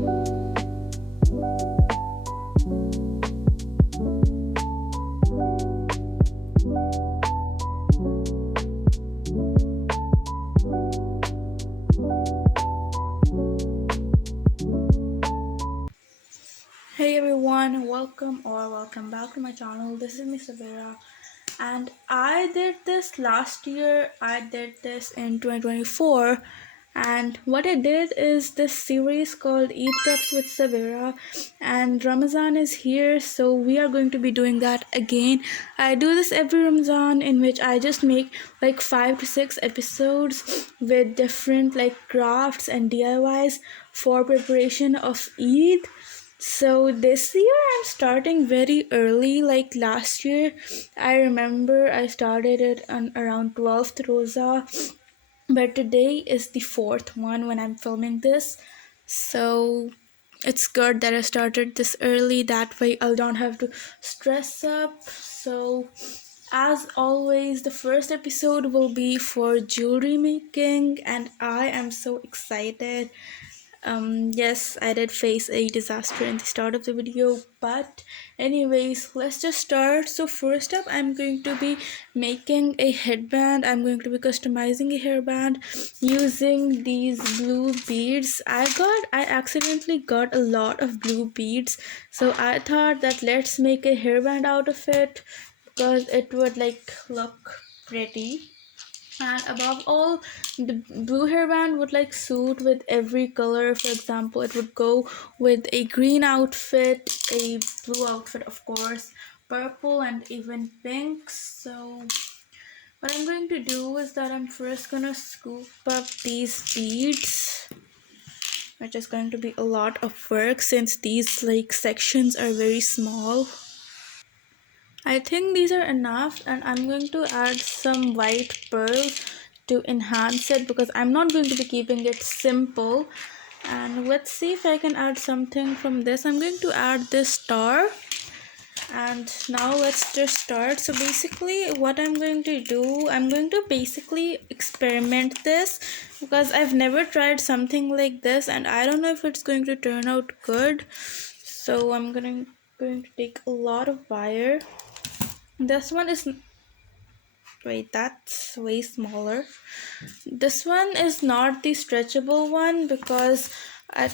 Hey everyone, welcome back to my channel. This is Miss Svayra, and I did this last year. I did this in 2024, and what I did is this series called Eid Preps with Svayra, and Ramzan is here, so we are going to be doing that again. I do this every Ramzan, in which I just make like 5 to 6 episodes with different like crafts and DIYs for preparation of Eid. So this year I'm starting very early. Like last year, I remember I started it on around 12th roza, but today is the fourth one when I'm filming this. So it's good that I started this early. That way I don't have to stress up. So as always, the first episode will be for jewelry making, and I am so excited. Yes, I did face a disaster in the start of the video, but anyways, let's just start. So first up, I'm going to be making a headband. I'm going to be customizing a hairband using these blue beads. I accidentally got a lot of blue beads, so I thought that let's make a hairband out of it because it would like look pretty. And above all, the blue hairband would like suit with every color. For example, it would go with a green outfit, a blue outfit, of course, purple, and even pink. So what I'm going to do is that I'm first gonna scoop up these beads, which is going to be a lot of work since these like sections are very small. I think these are enough, and I'm going to add some white pearl to enhance it because I'm not going to be keeping it simple. And let's see if I can add something from this. I'm going to add this star, and now let's just start. So basically what I'm going to do, I'm going to basically experiment this because I've never tried something like this and I don't know if it's going to turn out good. So I'm going to take a lot of wire. This one is, wait, that's way smaller. This one is not the stretchable one because I,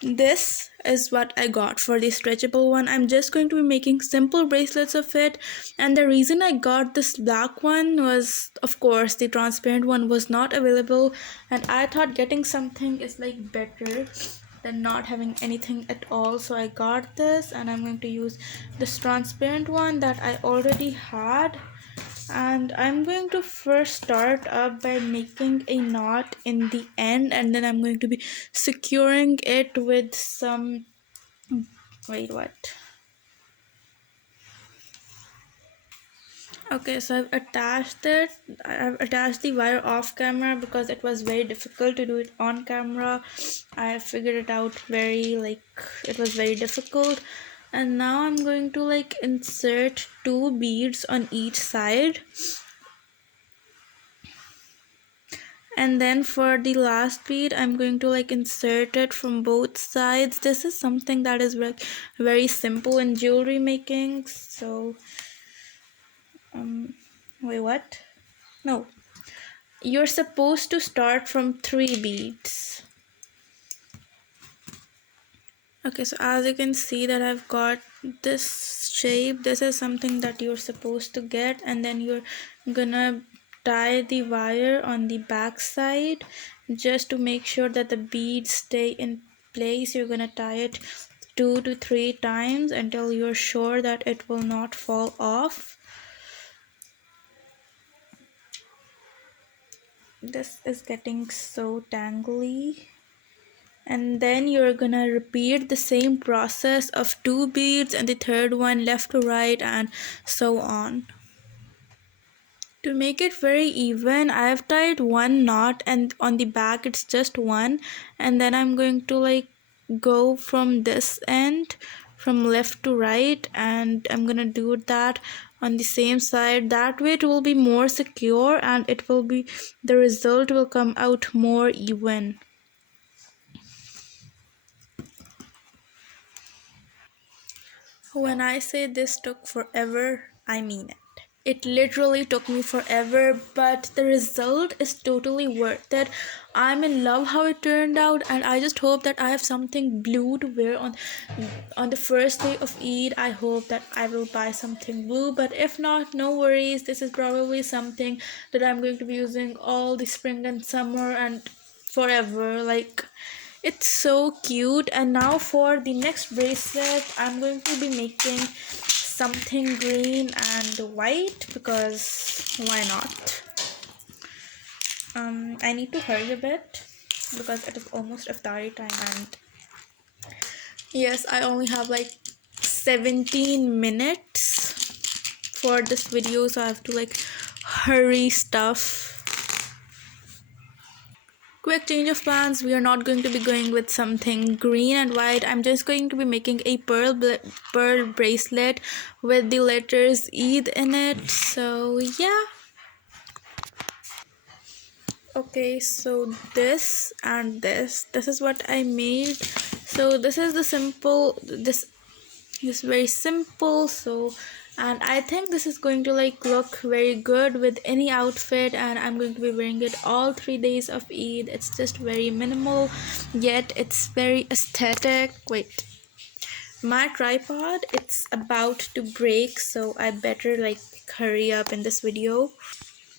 this is what I got for the stretchable one. I'm just going to be making simple bracelets of it, and the reason I got this black one was, of course, the transparent one was not available, and I thought getting something is like better than not having anything at all. So I got this, and I'm going to use this transparent one that I already had. And I'm going to first start up by making a knot in the end, and then I'm going to be securing it with some, wait, what? Okay, so I've attached the wire off camera because it was very difficult to do it on camera. I figured it out it was very difficult. And now I'm going to like insert two beads on each side, and then for the last bead I'm going to like insert it from both sides. This is something that is like very simple in jewelry making. So wait, what? No, you're supposed to start from 3 beads. Okay, so as you can see that I've got this shape. This is something that you're supposed to get, and then you're gonna tie the wire on the back side just to make sure that the beads stay in place. You're gonna tie it 2 to 3 times until you're sure that it will not fall off. This is getting so tangly. And then you're gonna repeat the same process of 2 beads and the third one left to right, and so on. To make it very even, I have tied one knot and on the back it's just one, and then I'm going to like go from this end from left to right, and I'm gonna do that on the same side. That way it will be more secure and the result will come out more even. When I say this took forever, I mean it. It literally took me forever, but the result is totally worth it. I'm in love how it turned out, and I just hope that I have something blue to wear on the first day of Eid. I hope that I will buy something blue, but if not, no worries. This is probably something that I'm going to be using all the spring and summer and forever. Like, it's so cute. And now for the next bracelet, I'm going to be making something green and white because why not? I need to hurry a bit because it is almost iftari time, and yes, I only have like 17 minutes for this video, so I have to like hurry stuff. Quick change of plans. We are not going to be going with something green and white. I'm just going to be making a pearl bracelet with the letters Eid in it. So yeah. Okay, so this and this is what I made. So this is the simple, this very simple. So, and I think this is going to like look very good with any outfit, and I'm going to be wearing it all 3 days of Eid. It's just very minimal, yet it's very aesthetic. Wait, my tripod, it's about to break, so I better like hurry up in this video.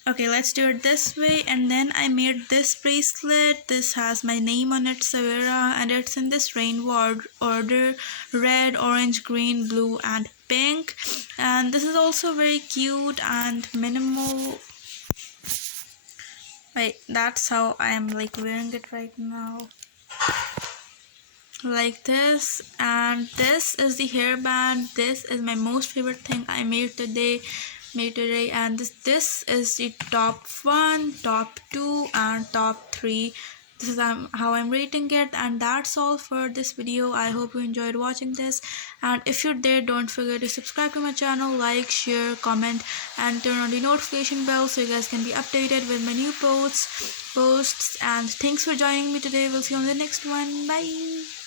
Okay, let's do it this way. And then I made this bracelet. This has my name on it, Svayra, and it's in this rainbow order: red, orange, green, blue, and pink. And this is also very cute and minimal. Wait, that's how I am like wearing it right now, like this. And this is the hairband. This is my most favorite thing I made today. And this is the top 1, top 2, and top 3. This is how I'm rating it. And that's all for this video. I hope you enjoyed watching this, and if you're there, don't forget to subscribe to my channel, like, share, comment, and turn on the notification bell so you guys can be updated with my new posts. And thanks for joining me today. We'll see you on the next one. Bye.